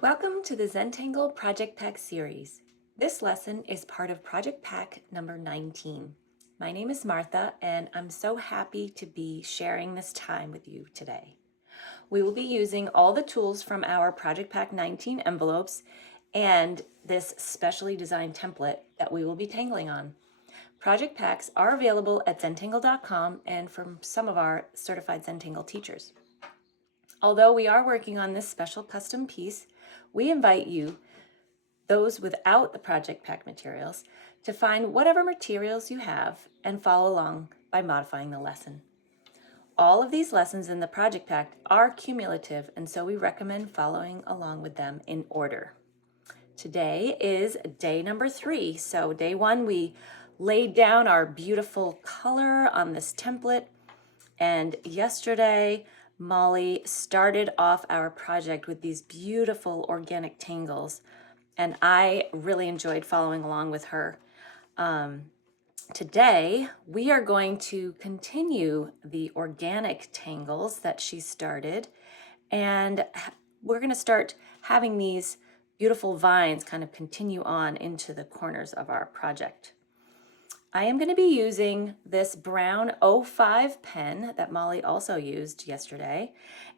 Welcome to the Zentangle Project Pack series. This lesson is part of Project Pack number 19. My name is Martha and I'm so happy to be sharing this time with you today. We will be using all the tools from our Project Pack 19 envelopes and this specially designed template that we will be tangling on. Project packs are available at zentangle.com and from some of our certified Zentangle teachers. Although we are working on this special custom piece, we invite you, those without the project pack materials, to find whatever materials you have and follow along by modifying the lesson. All of these lessons in the project pack are cumulative, and so we recommend following along with them in order. Today is day number 3. So day 1, we laid down our beautiful color on this template, and yesterday Molly started off our project with these beautiful organic tangles, and I really enjoyed following along with her. Today, we are going to continue the organic tangles that she started, and we're going to start having these beautiful vines kind of continue on into the corners of our project. I am going to be using this brown 05 pen that Molly also used yesterday.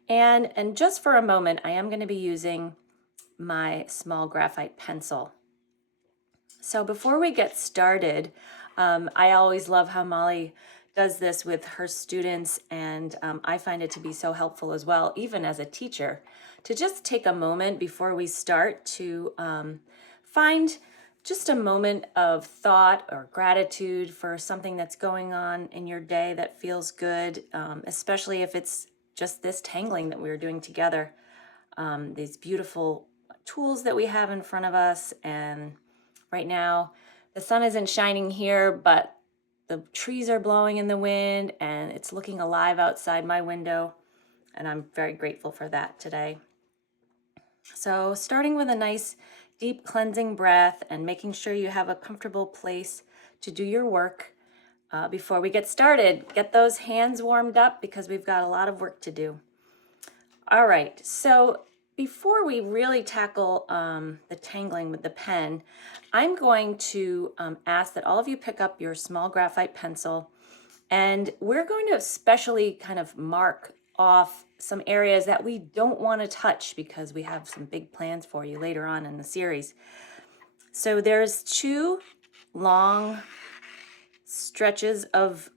And just for a moment, I am going to be using my small graphite pencil. So before we get started, I always love how Molly does this with her students, and I find it to be so helpful as well, even as a teacher, to just take a moment before we start to find just a moment of thought or gratitude for something that's going on in your day that feels good, especially if it's just this tangling that we were doing together. These beautiful tools that we have in front of us, and right now the sun isn't shining here, but the trees are blowing in the wind and it's looking alive outside my window, and I'm very grateful for that today. So starting with a nice deep cleansing breath and making sure you have a comfortable place to do your work. Before we get started, get those hands warmed up because we've got a lot of work to do. All right, so before we really tackle the tangling with the pen, I'm going to ask that all of you pick up your small graphite pencil, and we're going to especially kind of mark off some areas that we don't want to touch because we have some big plans for you later on in the series. So there's 2 long stretches of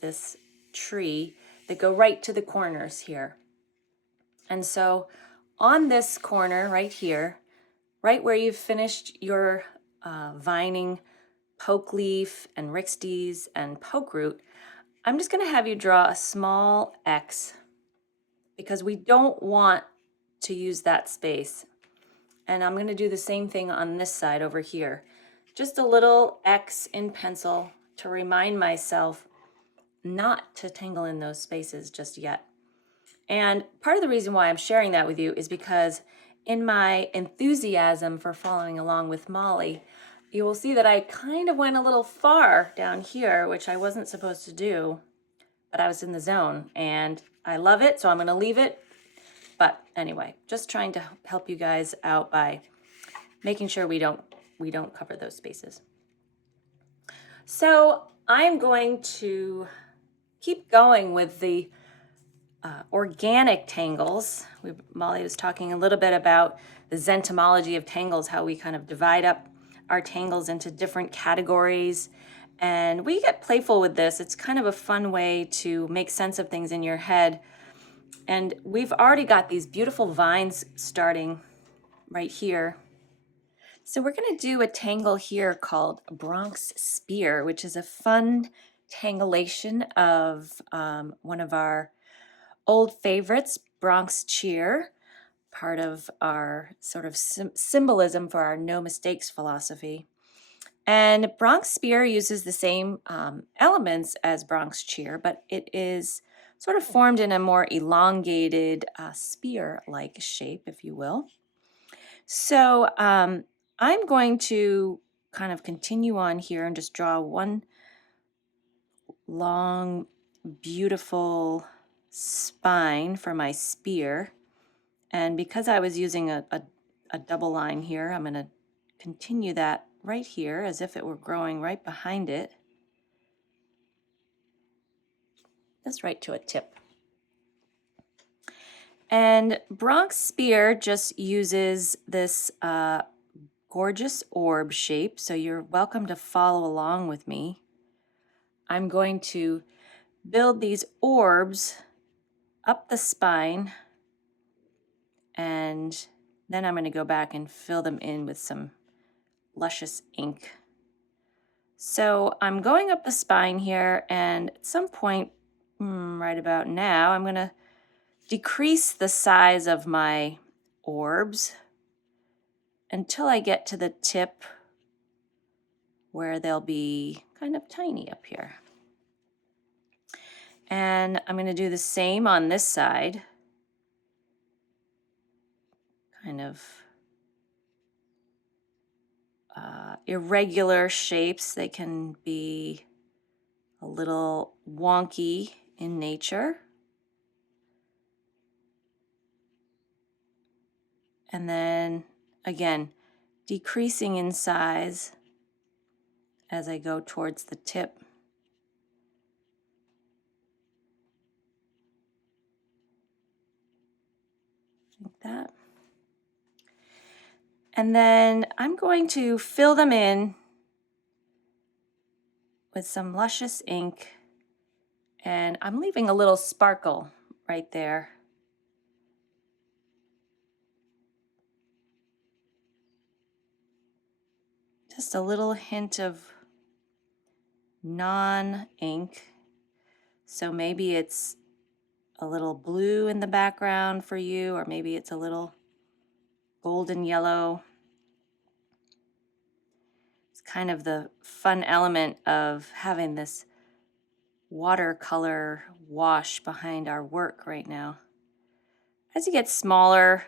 this tree that go right to the corners here. And so on this corner right here, right where you've finished your vining poke leaf and rixties and poke root, I'm just going to have you draw a small X because we don't want to use that space. And I'm going to do the same thing on this side over here. Just a little X in pencil to remind myself not to tangle in those spaces just yet. And part of the reason why I'm sharing that with you is because in my enthusiasm for following along with Molly, you will see that I kind of went a little far down here, which I wasn't supposed to do, but I was in the zone and I love it, so I'm going to leave it. But anyway, just trying to help you guys out by making sure we don't cover those spaces. So I'm going to keep going with the organic tangles. Molly was talking a little bit about the Zentomology of tangles, how we kind of divide up our tangles into different categories. And we get playful with this. It's kind of a fun way to make sense of things in your head. And we've already got these beautiful vines starting right here. So we're going to do a tangle here called Bronx Spear, which is a fun tangulation of one of our old favorites, Bronx Cheer, part of our sort of symbolism for our no mistakes philosophy. And Bronx Spear uses the same elements as Bronx Cheer, but it is sort of formed in a more elongated spear-like shape, if you will. So I'm going to kind of continue on here and just draw one long, beautiful spine for my spear. And because I was using a double line here, I'm going to continue that right here as if it were growing right behind it. Just right to a tip. And Bronx Spear just uses this gorgeous orb shape, so you're welcome to follow along with me. I'm going to build these orbs up the spine, and then I'm going to go back and fill them in with some luscious ink. So I'm going up the spine here, and at some point, right about now, I'm going to decrease the size of my orbs until I get to the tip where they'll be kind of tiny up here. And I'm going to do the same on this side. Kind of irregular shapes. They can be a little wonky in nature. And then again, decreasing in size as I go towards the tip. Like that. And then I'm going to fill them in with some luscious ink, and I'm leaving a little sparkle right there. Just a little hint of non-ink. So maybe it's a little blue in the background for you, or maybe it's a little golden yellow. It's kind of the fun element of having this watercolor wash behind our work right now. As you get smaller,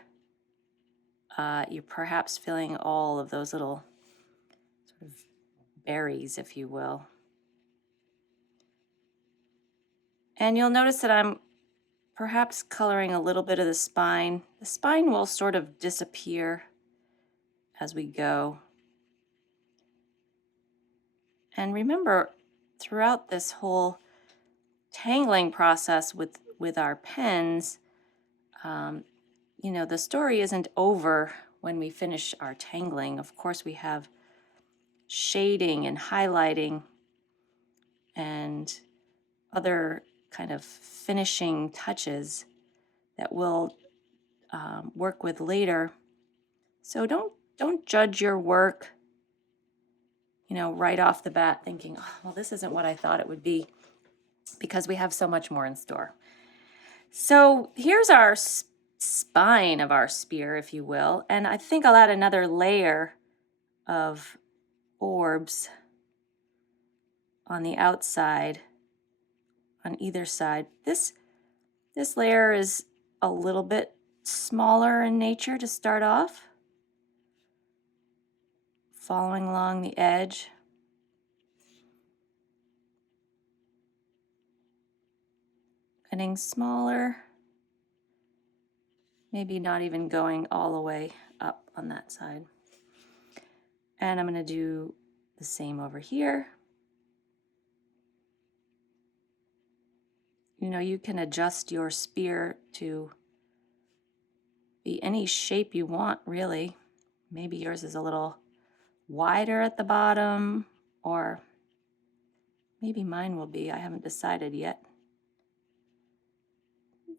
you're perhaps feeling all of those little sort of berries, if you will. And you'll notice that I'm perhaps coloring a little bit of the spine. The spine will sort of disappear as we go. And remember, throughout this whole tangling process with our pens, you know, the story isn't over when we finish our tangling. Of course, we have shading and highlighting and other kind of finishing touches that we'll work with later. So don't judge your work, you know, right off the bat thinking, oh, well, this isn't what I thought it would be, because we have so much more in store. So here's our spine of our spear, if you will, and I think I'll add another layer of orbs on the outside, on either side. This layer is a little bit smaller in nature to start off, following along the edge. Getting smaller, maybe not even going all the way up on that side. And I'm going to do the same over here. You know, you can adjust your spear to be any shape you want, really. Maybe yours is a little wider at the bottom, or maybe mine will be. I haven't decided yet.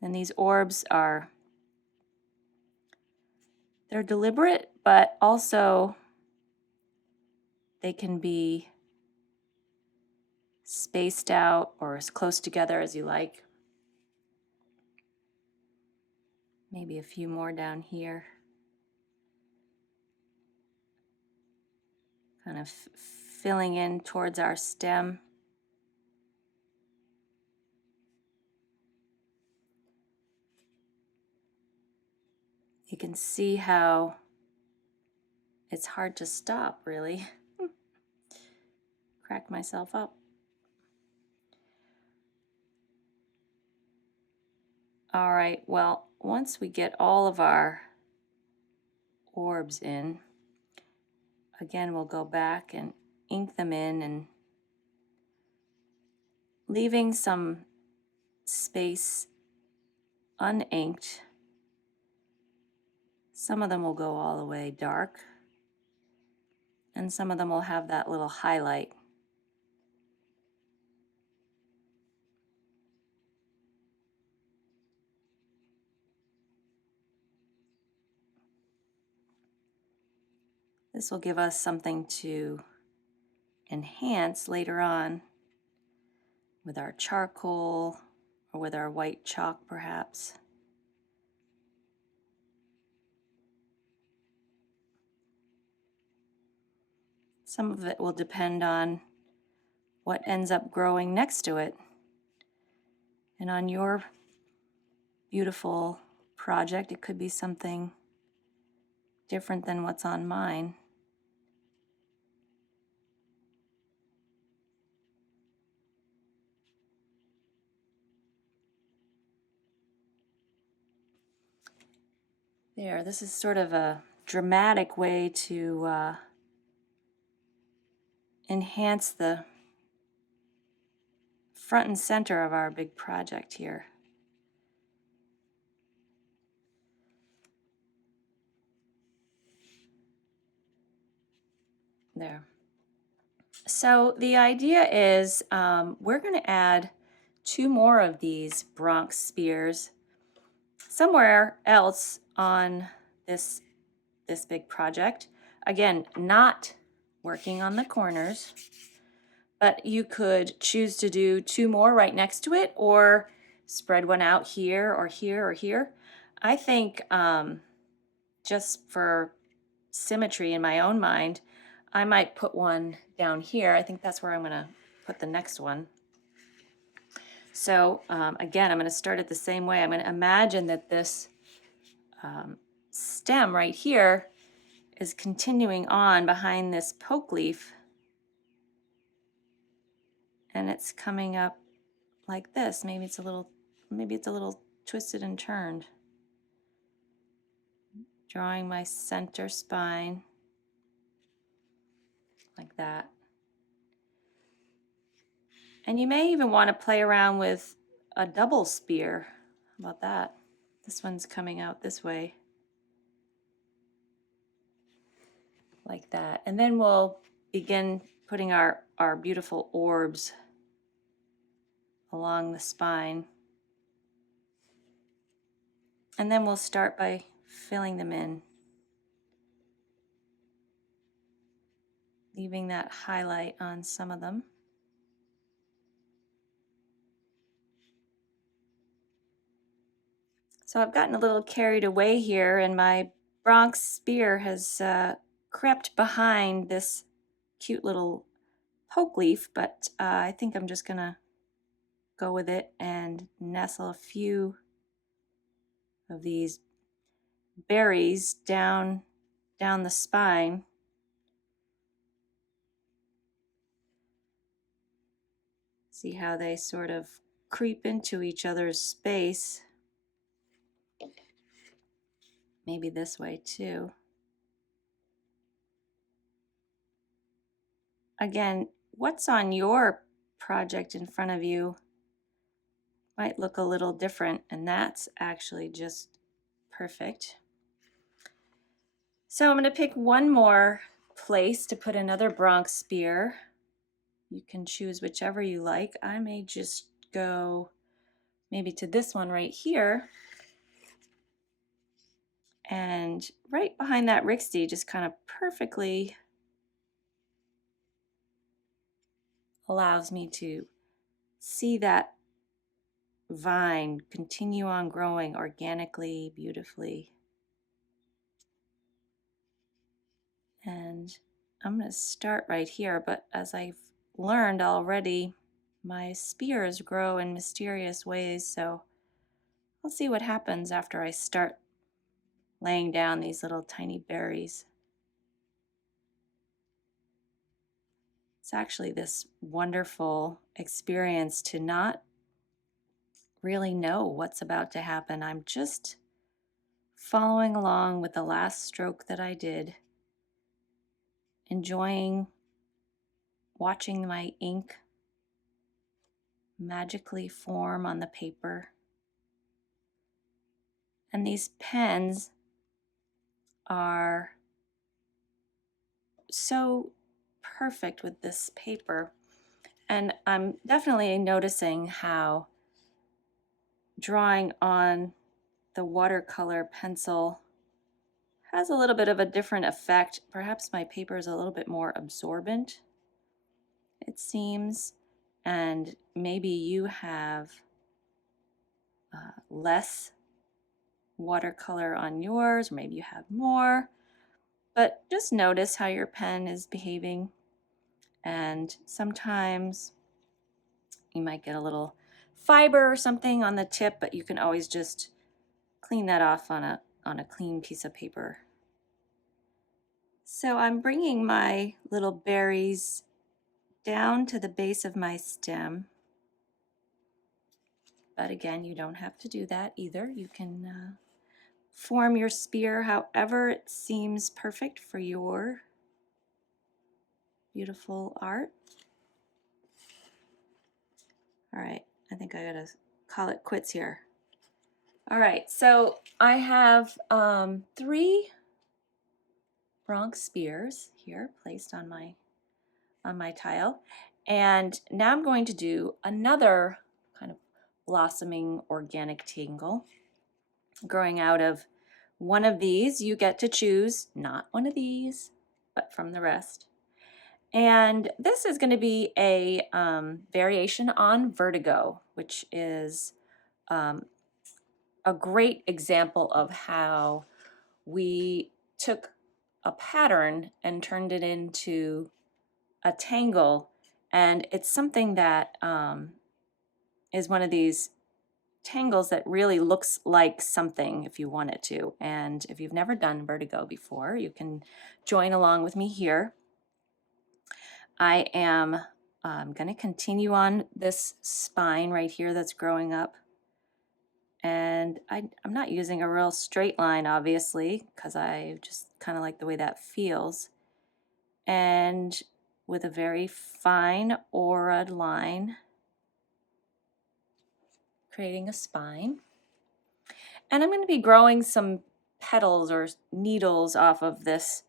And these orbs they're deliberate, but also they can be spaced out or as close together as you like. Maybe a few more down here. Kind of filling in towards our stem. You can see how it's hard to stop, really. Crack myself up. All right, well, once we get all of our orbs in, again, we'll go back and ink them in and leaving some space uninked. Some of them will go all the way dark, and some of them will have that little highlight. This will give us something to enhance later on with our charcoal or with our white chalk perhaps. Some of it will depend on what ends up growing next to it. And on your beautiful project, it could be something different than what's on mine. There, this is sort of a dramatic way to enhance the front and center of our big project here. There. So the idea is we're going to add 2 more of these Bronx spears somewhere else on this big project. Again, not working on the corners, but you could choose to do 2 more right next to it, or spread one out here or here or here. I think just for symmetry in my own mind, I might put one down here. I think that's where I'm going to put the next one. So again, I'm going to start it the same way. I'm going to imagine that this stem right here is continuing on behind this poke leaf, and it's coming up like this. Maybe it's a little twisted and turned. Drawing my center spine like that. And you may even want to play around with a double spear. How about that? This one's coming out this way. Like that. And then we'll begin putting our beautiful orbs along the spine. And then we'll start by filling them in, leaving that highlight on some of them. So I've gotten a little carried away here, and my Bronx spear has crept behind this cute little poke leaf, but I think I'm just gonna go with it and nestle a few of these berries down the spine. See how they sort of creep into each other's space. Maybe this way too. Again, what's on your project in front of you might look a little different, and that's actually just perfect. So I'm going to pick one more place to put another Bronx spear. You can choose whichever you like. I may just go maybe to this one right here. And right behind that Rixty, just kind of perfectly allows me to see that vine continue on growing organically, beautifully. And I'm going to start right here, but as I've learned already, my spears grow in mysterious ways, so I'll see what happens after I start laying down these little tiny berries. It's actually this wonderful experience to not really know what's about to happen. I'm just following along with the last stroke that I did, enjoying watching my ink magically form on the paper. And these pens are so perfect with this paper. And I'm definitely noticing how drawing on the watercolor pencil has a little bit of a different effect. Perhaps my paper is a little bit more absorbent, it seems, and maybe you have less watercolor on yours, or maybe you have more, but just notice how your pen is behaving. And sometimes you might get a little fiber or something on the tip, but you can always just clean that off on a clean piece of paper. So I'm bringing my little berries down to the base of my stem. But again, you don't have to do that either. You can form your spear however it seems perfect for your beautiful art. All right, I think I gotta call it quits here. All right, so I have 3 Bronx spears here placed on my tile, and now I'm going to do another kind of blossoming organic tangle growing out of one of these. You get to choose not one of these, but from the rest. And this is going to be a variation on vertigo, which is a great example of how we took a pattern and turned it into a tangle. And it's something that is one of these tangles that really looks like something if you want it to. And if you've never done vertigo before, you can join along with me here. I am going to continue on this spine right here that's growing up. And I'm not using a real straight line, obviously, because I just kind of like the way that feels. And with a very fine aura line, creating a spine. And I'm going to be growing some petals or needles off of this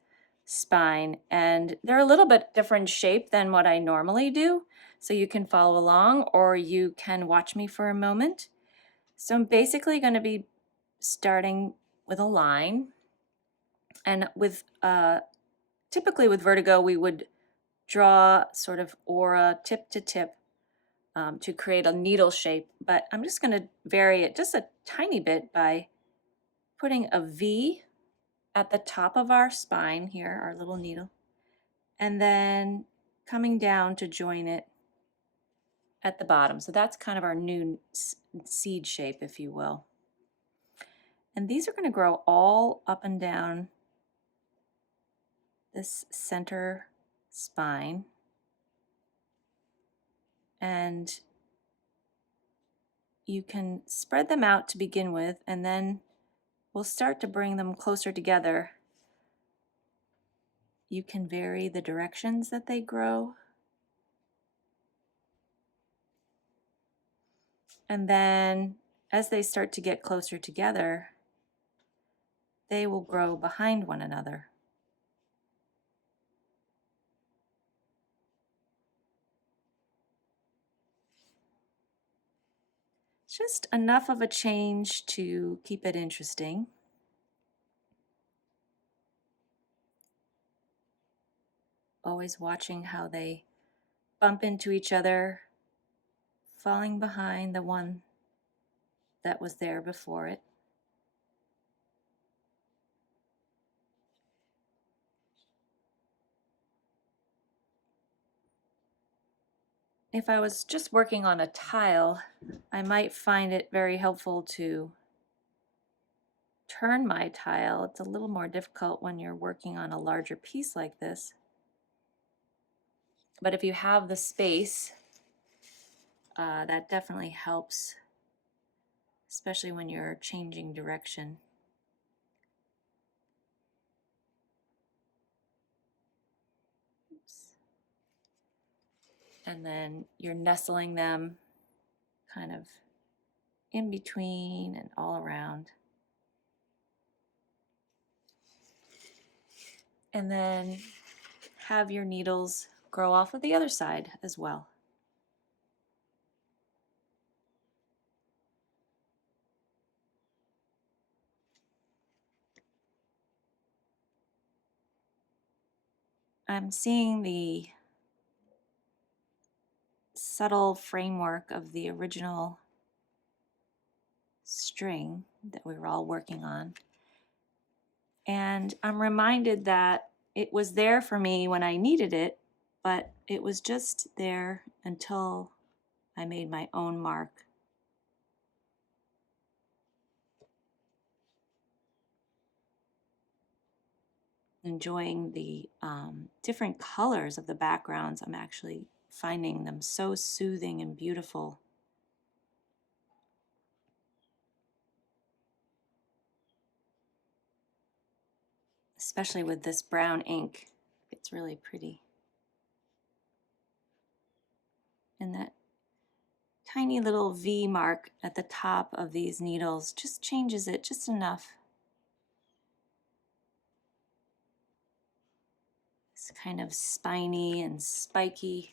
spine. And they're a little bit different shape than what I normally do. So you can follow along or you can watch me for a moment. So I'm basically going to be starting with a line. And with typically with vertigo, we would draw sort of aura tip to tip to create a needle shape. But I'm just going to vary it just a tiny bit by putting a V at the top of our spine here, our little needle, and then coming down to join it at the bottom. So that's kind of our new seed shape, if you will. And these are going to grow all up and down this center spine. And you can spread them out to begin with, and then we'll start to bring them closer together. You can vary the directions that they grow. And then as they start to get closer together, they will grow behind one another. Just enough of a change to keep it interesting. Always watching how they bump into each other, falling behind the one that was there before it. If I was just working on a tile, I might find it very helpful to turn my tile. It's a little more difficult when you're working on a larger piece like this. But if you have the space, that definitely helps, especially when you're changing direction. And then you're nestling them kind of in between and all around. And then have your needles grow off of the other side as well. I'm seeing the subtle framework of the original string that we were all working on. And I'm reminded that it was there for me when I needed it, but it was just there until I made my own mark. Enjoying the different colors of the backgrounds. I'm actually finding them so soothing and beautiful. Especially with this brown ink, it's really pretty. And that tiny little V mark at the top of these needles just changes it just enough. It's kind of spiny and spiky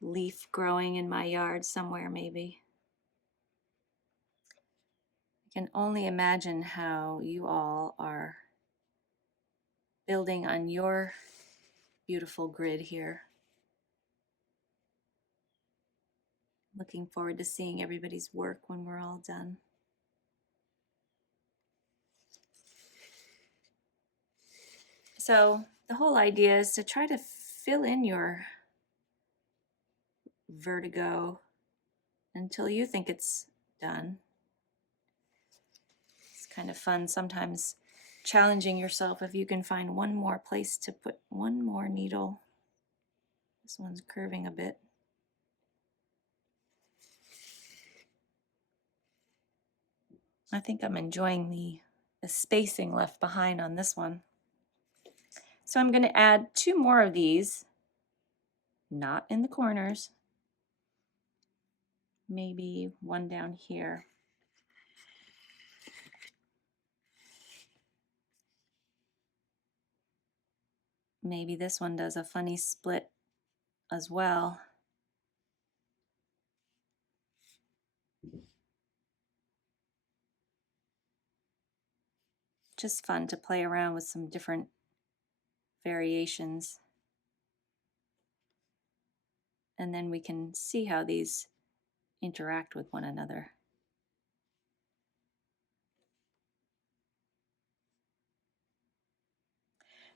leaf growing in my yard somewhere, maybe. I can only imagine how you all are building on your beautiful grid here. Looking forward to seeing everybody's work when we're all done. So the whole idea is to try to fill in your vertigo until you think it's done. It's kind of fun sometimes challenging yourself if you can find one more place to put one more needle. This one's curving a bit. I think I'm enjoying the spacing left behind on this one. So I'm going to add 2 more of these, not in the corners, maybe one down here. Maybe this one does a funny split as well. Just fun to play around with some different variations. And then we can see how these interact with one another.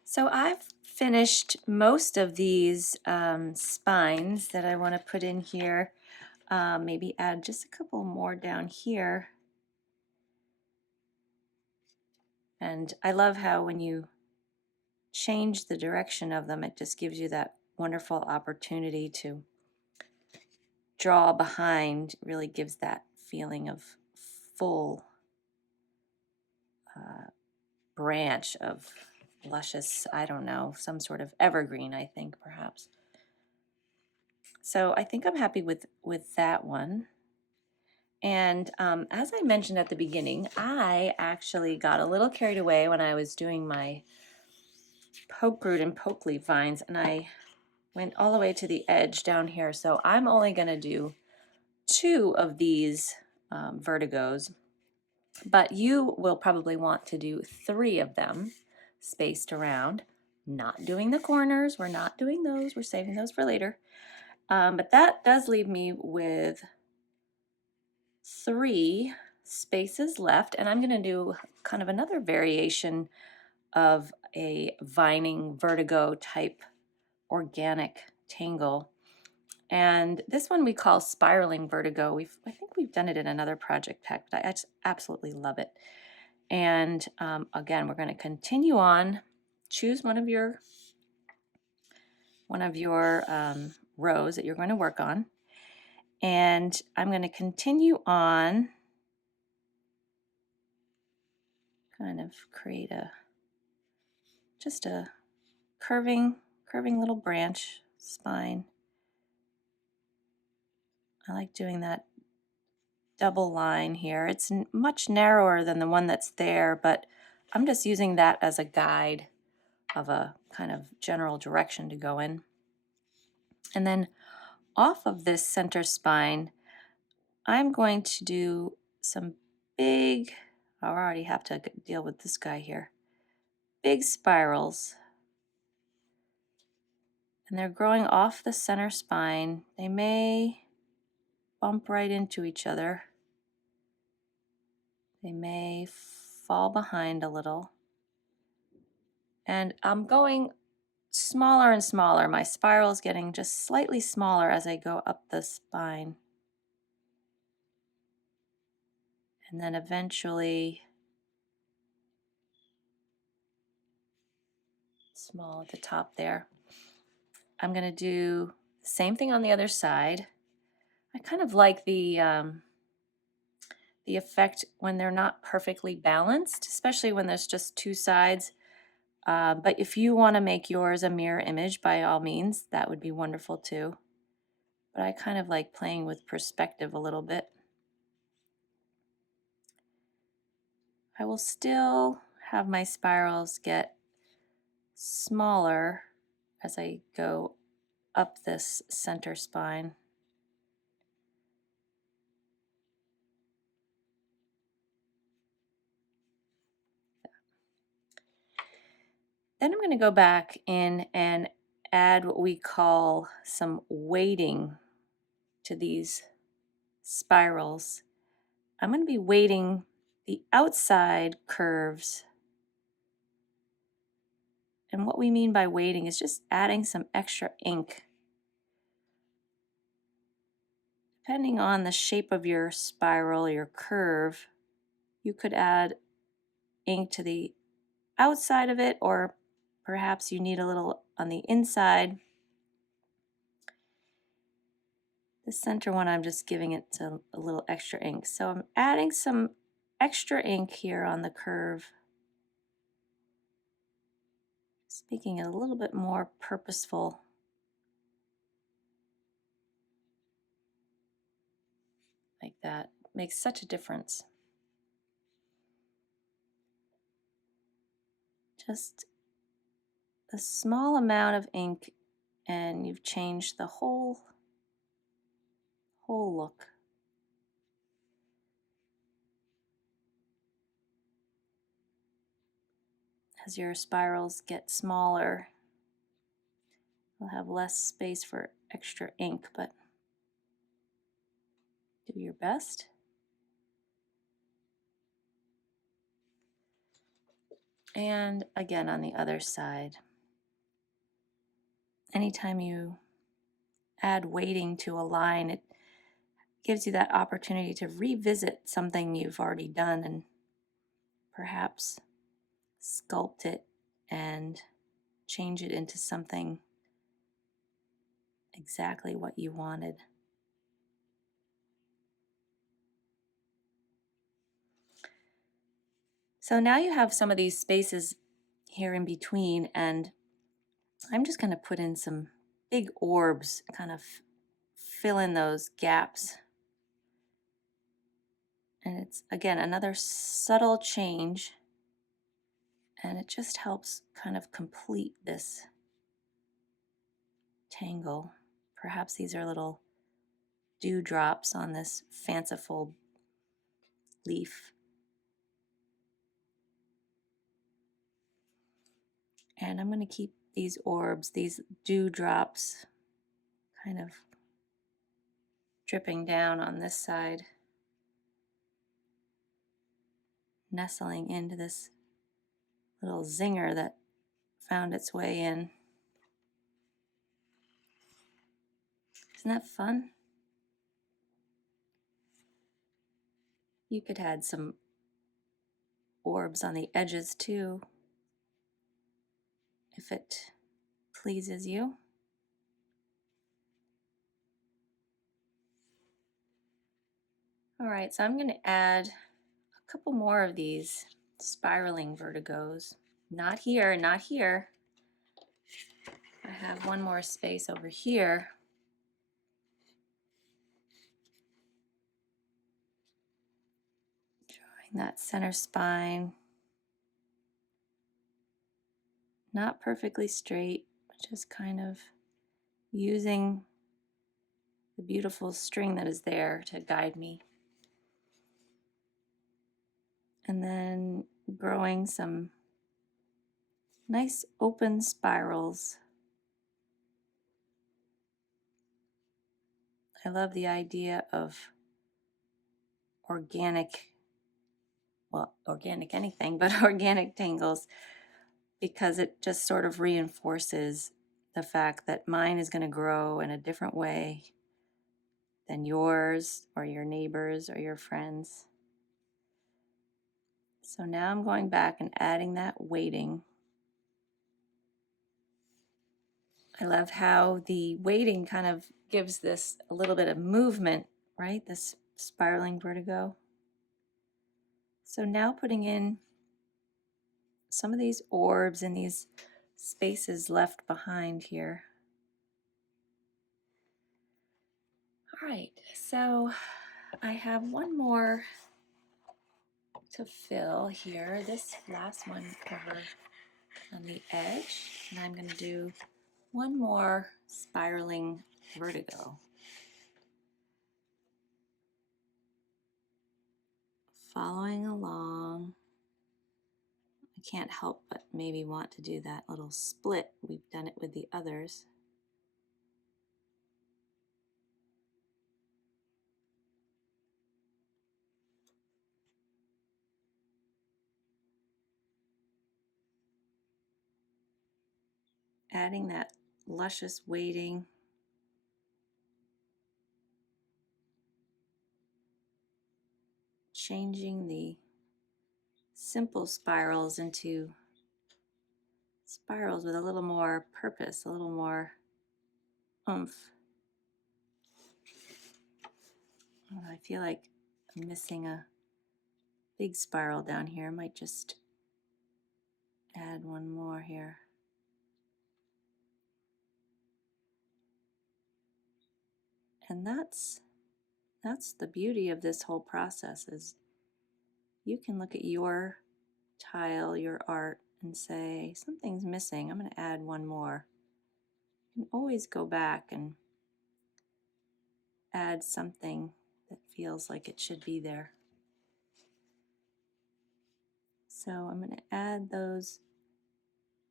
So I've finished most of these spines that I want to put in here. Maybe add just a couple more down here. And I love how when you change the direction of them, it just gives you that wonderful opportunity to draw behind. It really gives that feeling of full branch of luscious, I don't know, some sort of evergreen, I think, perhaps. So I think I'm happy with that one. And as I mentioned at the beginning, I actually got a little carried away when I was doing my poke root and poke leaf vines, and I went all the way to the edge down here. So I'm only going to do 2 of these vertigos, but you will probably want to do 3 of them spaced around. Not doing the corners, we're not doing those, we're saving those for later. But that does leave me with 3 spaces left, and I'm going to do kind of another variation of a vining vertigo type organic tangle. And this one we call spiraling vertigo. I think we've done it in another project pack, but I just absolutely love it. And again, we're going to continue on. Choose one of your rows that you're going to work on, and I'm going to continue on. Kind of create just a curving curving little branch spine. I like doing that double line here. It's much narrower than the one that's there, but I'm just using that as a guide of a kind of general direction to go in. And then off of this center spine, I'm going to do some big, I already have to deal with this guy here, big spirals. And they're growing off the center spine. They may bump right into each other. They may fall behind a little. And I'm going smaller and smaller. My spiral is getting just slightly smaller as I go up the spine. And then eventually small at the top there. I'm going to do the same thing on the other side. I kind of like the effect when they're not perfectly balanced, especially when there's just two sides. But if you want to make yours a mirror image, by all means, that would be wonderful too. But I kind of like playing with perspective a little bit. I will still have my spirals get smaller as I go up this center spine. Then I'm going to go back in and add what we call some weighting to these spirals. I'm going to be weighting the outside curves. And what we mean by weighting is just adding some extra ink. Depending on the shape of your spiral, your curve, you could add ink to the outside of it, or perhaps you need a little on the inside. The center one, I'm just giving it a little extra ink. So I'm adding some extra ink here on the curve, just making it a little bit more purposeful. Like that. Makes such a difference. Just a small amount of ink and you've changed the whole look. As your spirals get smaller, you'll have less space for extra ink, but do your best. And again on the other side. Anytime you add weighting to a line, it gives you that opportunity to revisit something you've already done and perhaps sculpt it and change it into something exactly what you wanted. So now you have some of these spaces here in between, and I'm just going to put in some big orbs, kind of fill in those gaps. And it's, again, another subtle change, and it just helps kind of complete this tangle. Perhaps these are little dewdrops on this fanciful leaf. And I'm going to keep these orbs, these dewdrops, kind of dripping down on this side, nestling into this little zinger that found its way in. Isn't that fun? You could add some orbs on the edges too, if it pleases you. All right, so I'm going to add a couple more of these spiraling vertigos. Not here, not here. I I have one more space over here. Drawing that center spine. Not perfectly straight, just kind of using the beautiful string that is there to guide me. And then growing some nice open spirals. I love the idea of organic, well, organic anything, but organic tangles, because it just sort of reinforces the fact that mine is going to grow in a different way than yours or your neighbors or your friends. So now I'm going back and adding that weighting. I love how the weighting kind of gives this a little bit of movement, right? This spiraling vertigo. So now putting in some of these orbs and these spaces left behind here. All right, so I have one more to fill here. This last one over on the edge, and I'm going to do one more spiraling vertigo. Following along. I can't help but maybe want to do that little split. We've done it with the others. Adding that luscious weighting. Changing the simple spirals into spirals with a little more purpose, a little more oomph. Oh, I feel like I'm missing a big spiral down here. I might just add one more here. And that's the beauty of this whole process, is you can look at your tile, your art, and say, something's missing. I'm going to add one more. You can always go back and add something that feels like it should be there. So I'm going to add those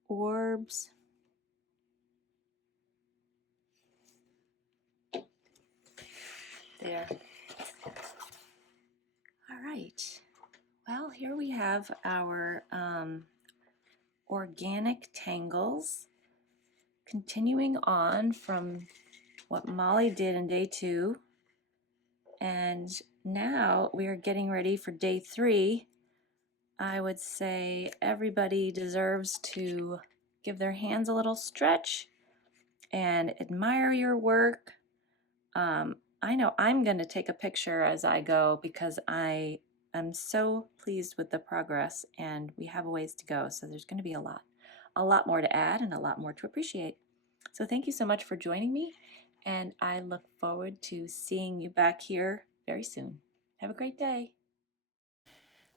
orbs. There. All right. Well, here we have our organic tangles, continuing on from what Molly did in day 2. And now we are getting ready for day 3. I would say everybody deserves to give their hands a little stretch and admire your work. I know I'm going to take a picture as I go, because I am so pleased with the progress, and we have a ways to go. So there's going to be a lot more to add and a lot more to appreciate. So thank you so much for joining me, and I look forward to seeing you back here very soon. Have a great day.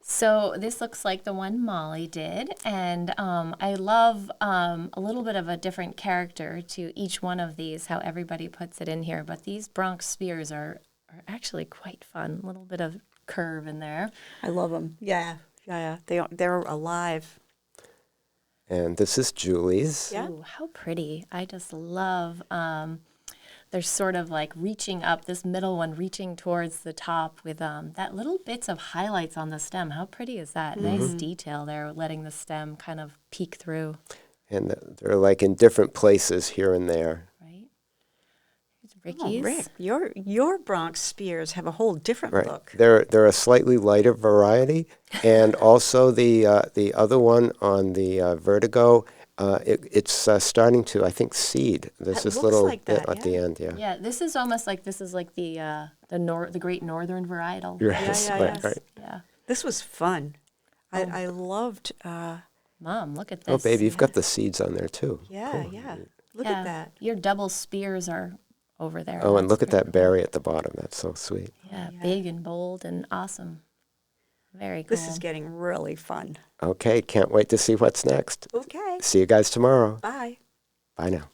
So this looks like the one Molly did, and I love a little bit of a different character to each one of these, how everybody puts it in here. But these Bronx spheres are actually quite fun. A little bit of curve in there. I love them. Yeah. They're alive. And this is Julie's. Yeah. Ooh, how pretty. I just love, they're sort of like reaching up, this middle one reaching towards the top with that little bits of highlights on the stem. How pretty is that? Mm-hmm. Nice detail there, letting the stem kind of peek through. And they're like in different places here and there. Right. Here's Ricky's. Oh, Rick, your Bronx spears have a whole different look. They're a slightly lighter variety, and also the other one on the vertigo, it's starting to, I think, seed. There's this little like bit that, at the end, yeah. Yeah, this is almost like the Great Northern varietal. Yes, right. Yeah. This was fun. I loved. Mom, look at this. Oh, baby, you've got the seeds on there too. Yeah, Cool. yeah. Look at that. Your double spears are over there. Oh, and That's look at pretty that cool. berry at the bottom. That's so sweet. Yeah, big and bold and awesome. Very cool. This is getting really fun. Okay, can't wait to see what's next. Okay. See you guys tomorrow. Bye. Bye now.